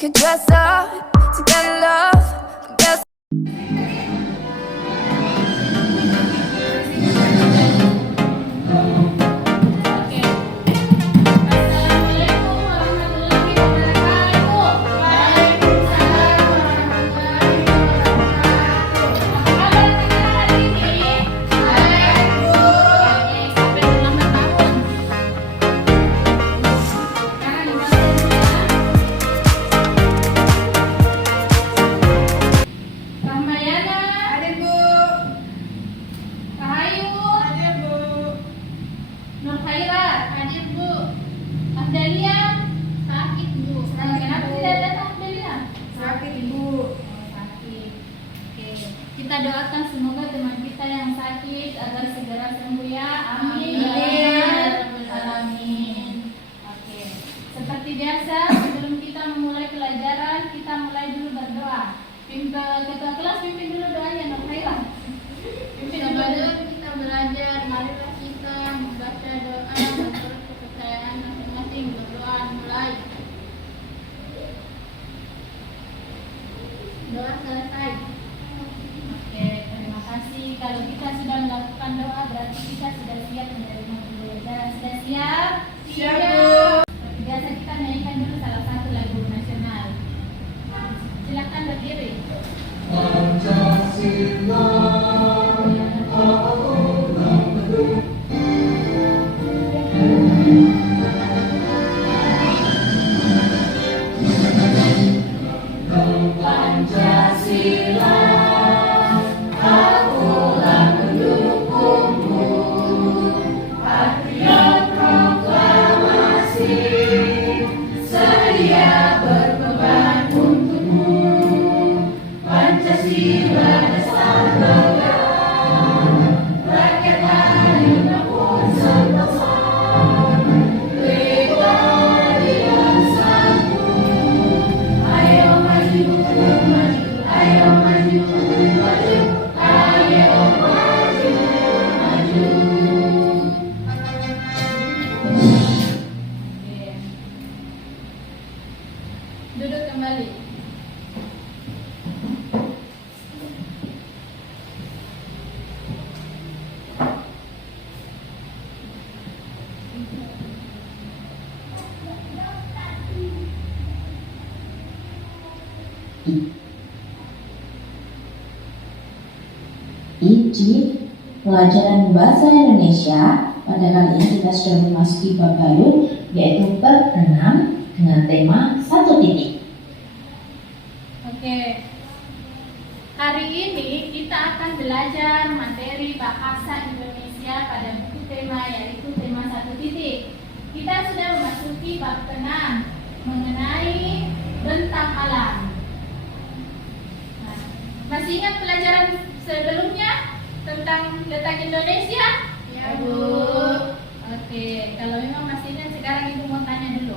could dress up to get love. Guess kita doakan semoga teman kita yang sakit agar segera sembuh ya. Amin. Amin. Oke. Seperti biasa sebelum kita memulai pelajaran, kita mulai dulu berdoa. Ketua kelas pimpin dulu doanya Nur Khairah. Pimpin dulu. Kita belajar, marilah kita membaca doa menurut kepercayaan masing-masing. Berdoa mulai. Doa selesai. Kalau kita sudah melakukan doa berarti kita sudah siap menerima pembelajaran. Sudah siap? Siap, Bu. Seperti biasa kita nyanyikan dulu salah satu lagu nasional. Silakan berdiri. Pancasila. Duduk kembali. Di pelajaran bahasa Indonesia pada kali ini kita sudah memasuki bab baru, yaitu bab 6 dengan tema 1 titik. Oke. Hari ini kita akan belajar materi bahasa Indonesia pada buku tema, yaitu tema 1 titik. Kita sudah memasuki bab 6 mengenai bentang alam. Nah, masih ingat pelajaran sebelumnya tentang letak Indonesia? Ya, Bu. Oke, kalau memang masih ingat, sekarang Ibu mau tanya dulu.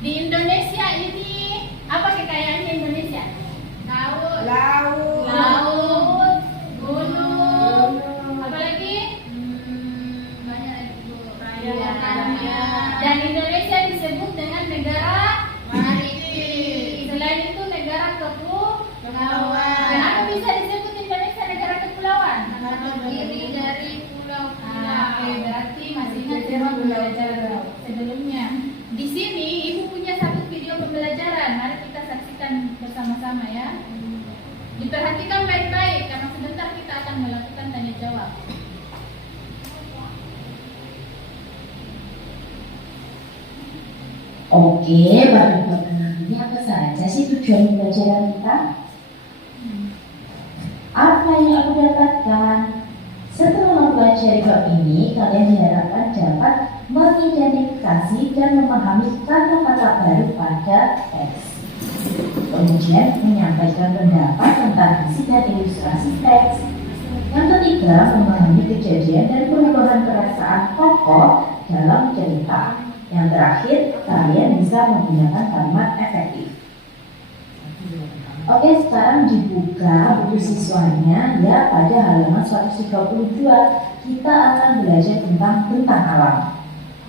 Di Indonesia ini apa kekayaannya Indonesia? Laut, gunung, apa lagi? Banyak lagi, Bu. Raya. Dan Indonesia disebut dengan negara maritim. Selain itu negara kepulauan. Kenapa bisa disebut Indonesia negara kepulauan? Karena terdiri dari pulau-pulau. Oke, berarti masih ingat tema pembelajaran sebelumnya. Di sini Ibu punya satu video pembelajaran. Mari kita saksikan bersama-sama ya. Diperhatikan baik-baik karena sebentar kita akan melakukan tanya jawab. Oke, pada bab 6 ini apa saja sih tujuan pembelajaran kita? Apa yang aku dapatkan? Setelah mempelajari bab ini, kalian diharapkan dapat mengidentifikasi dan memahami kata-kata baru pada teks. Kemudian menyampaikan pendapat tentang isi dan ilustrasi teks. Yang ketiga, memahami kejadian dan perubahan perasaan tokoh dalam cerita. Yang terakhir, kalian bisa menggunakan kalimat efektif. Oke, sekarang dibuka buku siswanya ya, pada halaman 132 kita akan belajar tentang bentang alam.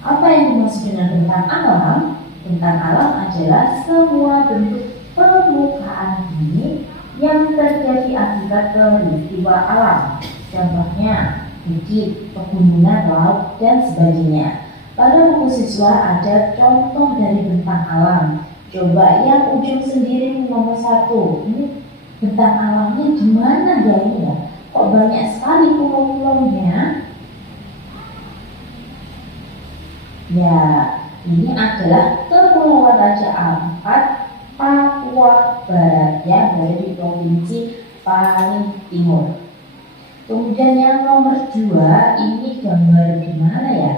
Apa yang dimaksud dengan bentang alam? Bentang alam adalah semua bentuk permukaan bumi yang terjadi akibat peristiwa alam. Contohnya, bukit, pegunungan, laut, dan sebagainya. Pada buku siswa ada contoh dari bentang alam. Coba yang ujung sendiri nomor 1. Ini bentang alamnya gimana ya ini ya? Kok banyak sekali pulau-pulaunya? Ya, ini adalah Kepulauan Raja Ampat, Papua Barat yang berada di provinsi paling timur. Kemudian yang nomor 2, ini gambar di mana ya?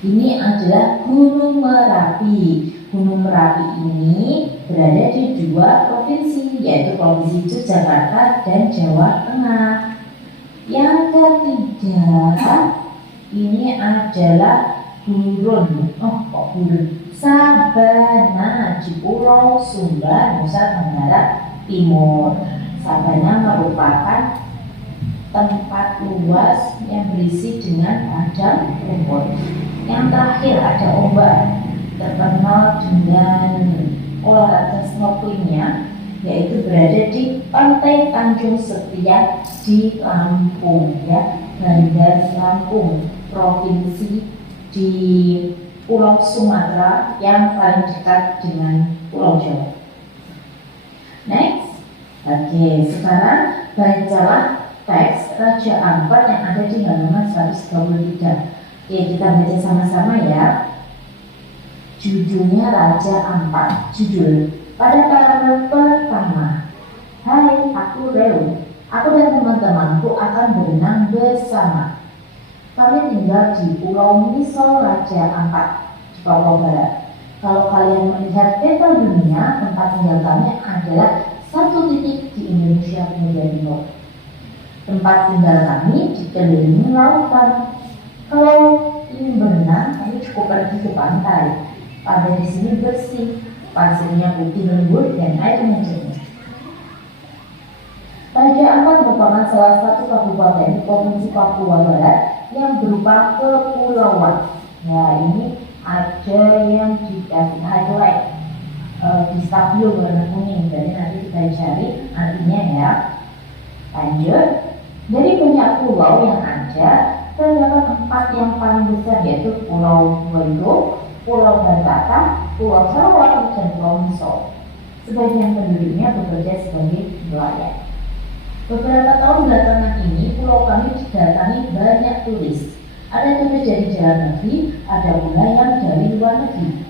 Ini adalah Gunung Merapi. Gunung Merapi ini berada di 2 provinsi, yaitu Provinsi Yogyakarta dan Jawa Tengah. Yang ketiga, ini adalah Gurun. Sabana di Pulau Sumba, Nusa Tenggara Timur. Sabana merupakan tempat luas yang berisi dengan padang rumput. Yang terakhir ada ombak, terkenal dengan olahraga snorkelingnya, yaitu berada di Pantai Tanjung Setia di Lampung, ya, Bandar Lampung, provinsi di Pulau Sumatera yang paling dekat dengan Pulau Jawa. Next. Oke, sekarang bacalah teks Raja Ampat yang ada di halaman 123. Oke, kita baca sama-sama ya. Judulnya Raja Ampat. Judul pada paragraf pertama. Hai, aku Reu. Aku dan teman-temanku akan berenang bersama. Kami tinggal di Pulau Misol Raja Ampat di Papua Barat. Kalau kalian melihat peta dunia, tempat tinggal kami adalah satu titik di Indonesia bagian timur. Tempat tinggal kami dikelilingi lautan. Kalau ingin berenang, kami cukup pergi ke pantai. Pantai di sini bersih, pasirnya putih lembut dan airnya jernih. Raja Ampat merupakan salah satu kabupaten di Provinsi Papua Barat yang berupa kepulauan. Ya, ini ada yang dikasih highlight di stabilo warna kuning, jadi nanti kita cari artinya ya. Lanjut, dari banyak pulau yang ada, terdapat 4 yang paling besar, yaitu Pulau Waido, Pulau Bantata, Pulau Sarawak, dan Pulau Misol. Sebagian penduduknya bekerja sebagai nelayan. Beberapa tahun belakangan ini, pulau kami didatangi banyak turis. Ada turis dari dalam negeri, ada pula yang dari luar negeri.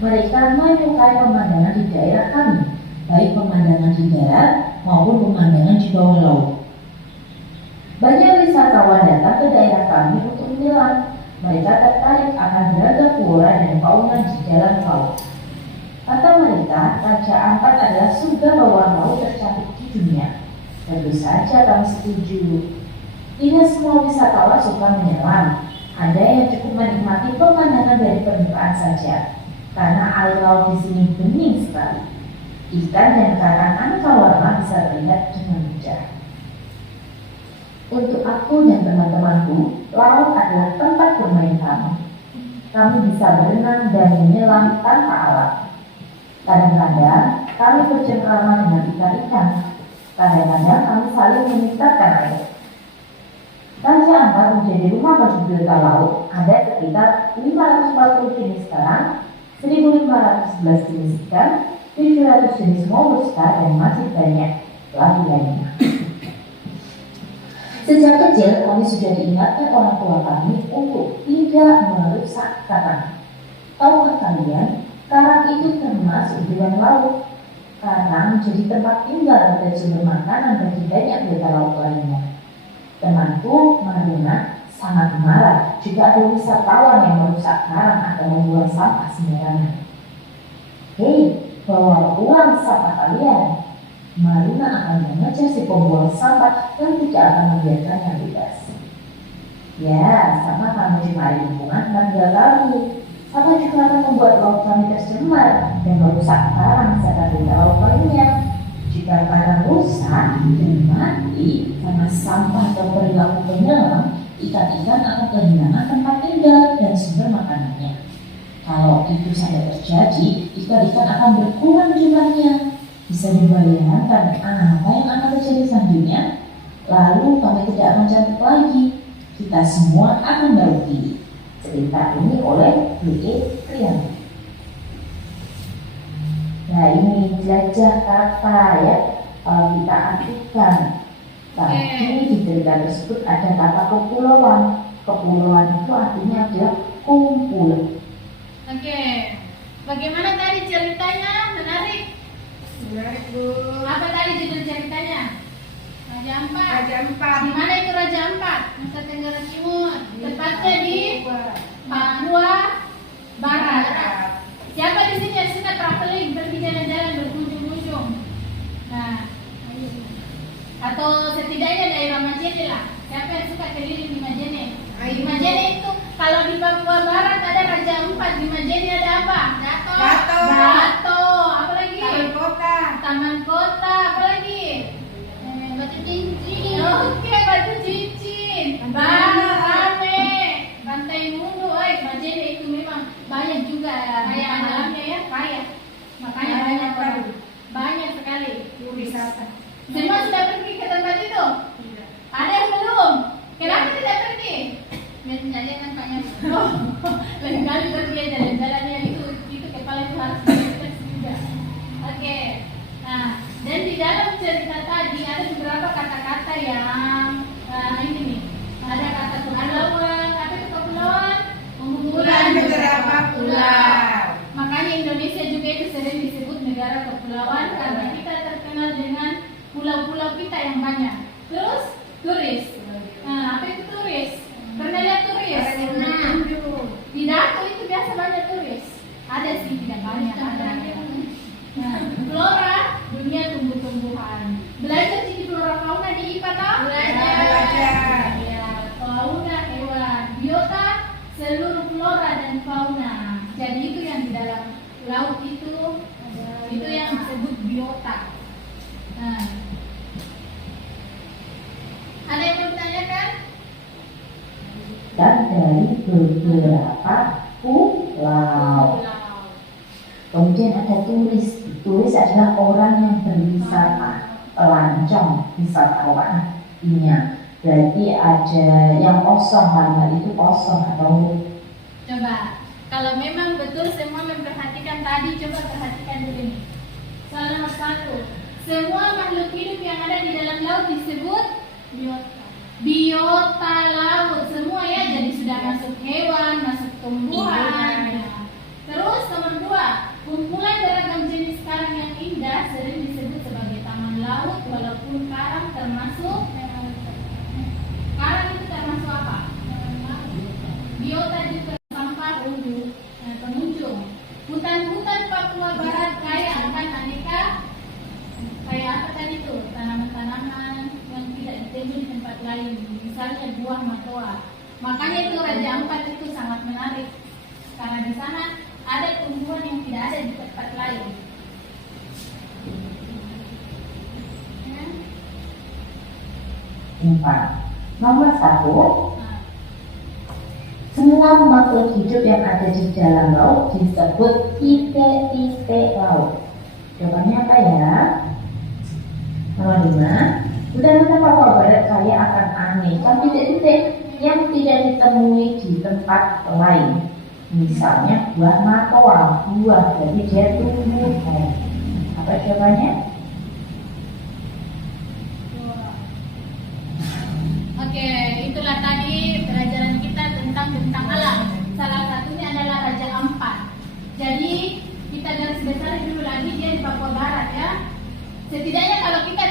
Mereka menyukai pemandangan di daerah kami, baik pemandangan di darat maupun pemandangan di bawah laut. Banyak wisatawan datang ke daerah kami untuk menyelam. Mereka tertarik akan beragam flora dan fauna di dalam laut. Kata mereka, Raja Ampat adalah surga bawah laut tercantik di dunia. Tentu saja kami setuju. Tidak semua wisatawan suka menyelam. Ada yang cukup menikmati pemandangan dari permukaan saja, karena air laut di sini bening sekali. Ikan dan karang aneka warna bisa terlihat dengan mudah. Untuk aku dan teman-temanku, laut adalah tempat bermain kami. Kami bisa berenang dan menyelam tanpa alat. Kadang-kadang kami bercengkrama dengan ikan-ikan. Kadang-kadang kami saling meningkatkan air. Raja Ampat menjadi rumah bagi biota laut. Ada sekitar 540 jenis karang, 1.511 jenis ikan, 700 jenis moluska, dan masih banyak lagi lainnya. Sejak kecil kami sudah diingatkan orang tua kami untuk tidak merusak karang. Tahukah kalian, karang itu termasuk hewan laut. Karang menjadi tempat tinggal dan sumber makanan bagi banyak biota laut lainnya. Temanku Marina sangat marah jika ada wisatawan yang merusak karang atau membuang sampah sembarangan. Hei, bawa pulang sampah kalian. Marina akan mengejar si pembuang sampah dan tidak akan membiarkannya bebas. Ya, sama kamu cemari lingkungan tangga kami. Sama juga akan membuat laut kami tercemar dan merusak karang serta benda laut lainnya. Jika karang rusak dan mati karena sampah atau perilaku penyelam, ikan-ikan akan kehilangan tempat tinggal dan sumber makanannya. Kalau itu sampai terjadi, ikan-ikan akan berkurang jumlahnya. Bisa dibayangkan apa yang akan terjadi selanjutnya? Lalu kami tidak akan cantik lagi. Kita semua akan merugi. Cerita ini oleh B.E. Priyanti. Nah, ini jelajah kata ya, kita artikan. Tapi di cerita tersebut ada kata kepulauan. Kepulauan itu artinya adalah kumpul. Oke. Bagaimana tadi ceritanya? Menarik? Menarik, Bu. Apa tadi judul ceritanya? Raja Ampat. Raja Ampat. Di mana itu Raja Ampat? Nusa Tenggara Timur. Tepatnya di Papua Barat. Siapa di sini yang suka traveling, pergi jalan-jalan berkunjung-kunjung? Nah, atau setidaknya daerah Majene lah. Siapa yang suka keliling di Majene? Di Majene itu kalau di Papua Barat ada Raja Ampat, di Majene ada apa? Dato. Apa lagi? Taman Kota. Apa lagi? Batu Cincin. Oke, Batu Cincin. Rame. Pantai Mundu. Majene itu memang banyak juga kaya alamnya ya, kaya. Makanya banyak sekali wisata. Semua sudah pergi ke tempat itu? Ada yang belum? Kenapa tidak pergi? Jalan banyak. Oh, lain kali pergi jalan-jalannya itu kepala itu harus diperiksa juga. Oke. Nah, dan di dalam cerita tadi ada beberapa kata-kata yang ini nih. Ada kata kepulauan, apa itu kepulauan? Pengumpulan beberapa pulau. Makanya Indonesia juga itu sering disebut negara kepulauan karena kita terkenal dengan pulau-pulau kita yang banyak. Terus turis. Nah, apa itu turis? Pernah lihat turis? Nah, di Dato itu biasa banyak turis. Ada sih, tidak banyak. Ada. Nah, flora, dunia tumbuh-tumbuhan. Belajar di flora fauna di IPA toh? Belajar. Ya, fauna hewan, biota seluruh flora dan fauna. Jadi itu yang di dalam laut itu yang disebut biota. Nah, ada yang mau ditanyakan? Dan dari beberapa pulau. Kemudian ada turis. Turis adalah orang yang berwisata, pelancong, wisatawan. Berarti ada yang kosong, hal itu kosong atau? Coba, kalau memang betul semua memperhatikan tadi, coba perhatikan dulu ini. Soal nomor 1. Semua makhluk hidup yang ada di dalam laut disebut biota. Biota laut semua ya, jadi sudah masuk hewan, masuk tumbuhan. Terus nomor 2, kumpulan beragam jenis karang yang indah sering disebut sebagai taman laut, walaupun karang termasuk itu termasuk apa? Biota juga sampah pengunjung. Hutan-hutan Papua Barat kaya akan aneka, kayak apa tadi tuh, tanaman-tanaman yang tidak ditemui di tempat lain, misalnya buah matoa. Makanya itu Raja Ampat itu sangat menarik karena di sana ada tumbuhan yang tidak ada di tempat lain. Nomor 1. Semua makhluk hidup yang ada di dalam laut disebut tipe-tipe laut. Jawabannya apa ya? Nomor 5. Hutan-hutan Papua Barat kaya akan aneka titik-titik yang tidak ditemui di tempat lain. Misalnya buah matoa, buah, jadi dia tumbuhan. Apa jawabannya? Oke, itulah tadi pelajaran kita tentang bentang alam. Salah satunya adalah Raja Ampat. Jadi kita garis besar dulu lagi dia di Papua Barat ya. Setidaknya kalau kita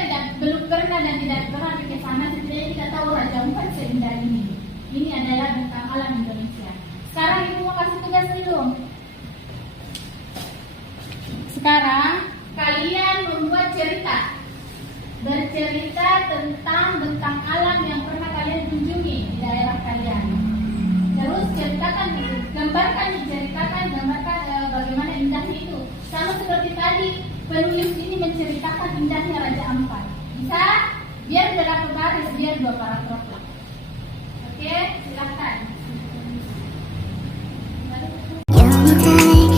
belum pernah dan tidak pernah ke sana, setidaknya kita tahu Raja Ampat seindah ini. Ini adalah bentang alam Indonesia. Sekarang ibu mau kasih tugas belum? Sekarang kalian membuat cerita. Bercerita tentang bentang alam yang pernah kalian kunjungi di daerah kalian. Terus gambarkan bagaimana indahnya itu. Sama seperti tadi, penulis ini menceritakan indahnya Raja Ampat. Bisa? Biar berapa baris, biar 2 paragraf lah. Oke, silahkan. You look like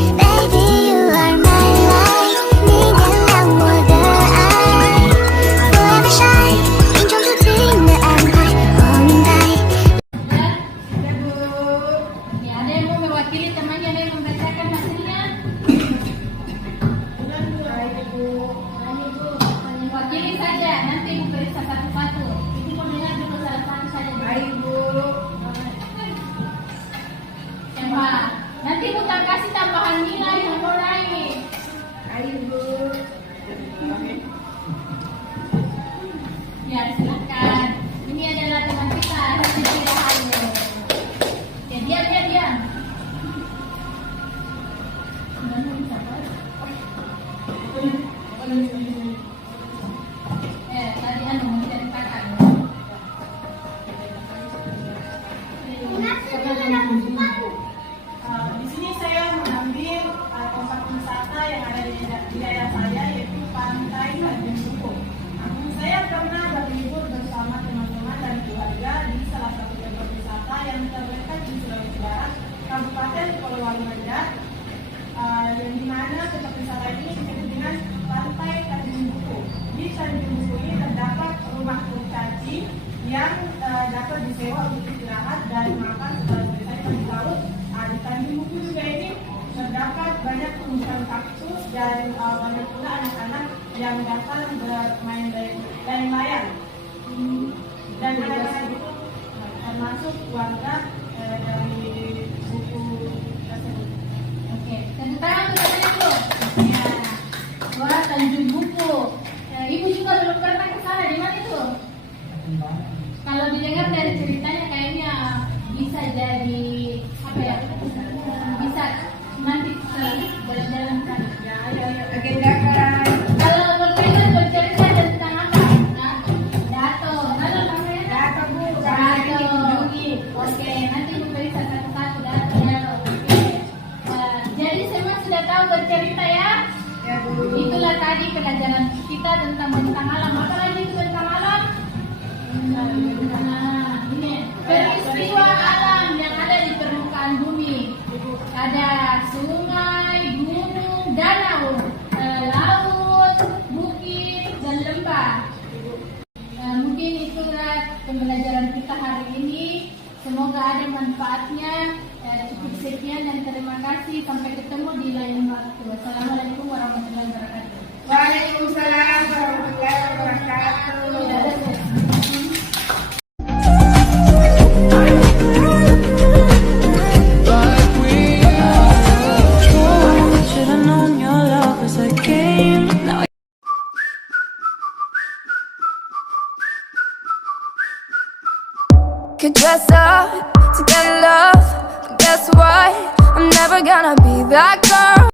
terdapat banyak tumbuhan kaktus dan banyak pula anak-anak yang datang bermain layang-layang. Dan anak-anak itu termasuk warga dari buku tersebut. Oke, tepuk tangan untuk kalian dulu. Ya, Suara Tanjung Buku. Ibu juga belum pernah ke sana, di mana itu? Kalau didengar dari ceritanya kayaknya bisa jadi apa ya? Bisa nanti jalan-jalan sana. Ya, ayo. Agendakan. Kalau bercerita tentang apa? Nah, dato. Halo namanya? Dato, Bu. Dato. Oke, nanti Bu periksa satu-satu dato. Oke. Jadi semua sudah tahu bercerita ya? Ya, Bu. Itulah tadi pelajaran kita tentang bentang alam. Apa lagi itu bentang alam? Nah, ini peristiwa alam yang ada di permukaan bumi. Ada sungai, gunung, danau, laut, bukit, dan lembah. Mungkin itulah pembelajaran kita hari ini. Semoga ada manfaatnya. Cukup sekian dan terima kasih. Sampai ketemu di lain waktu. Wassalamualaikum warahmatullahi wabarakatuh. Waalaikumsalam warahmatullahi wabarakatuh. Should've known your love was a game. Now Could dress up to get love, but guess what? I'm never gonna be that girl.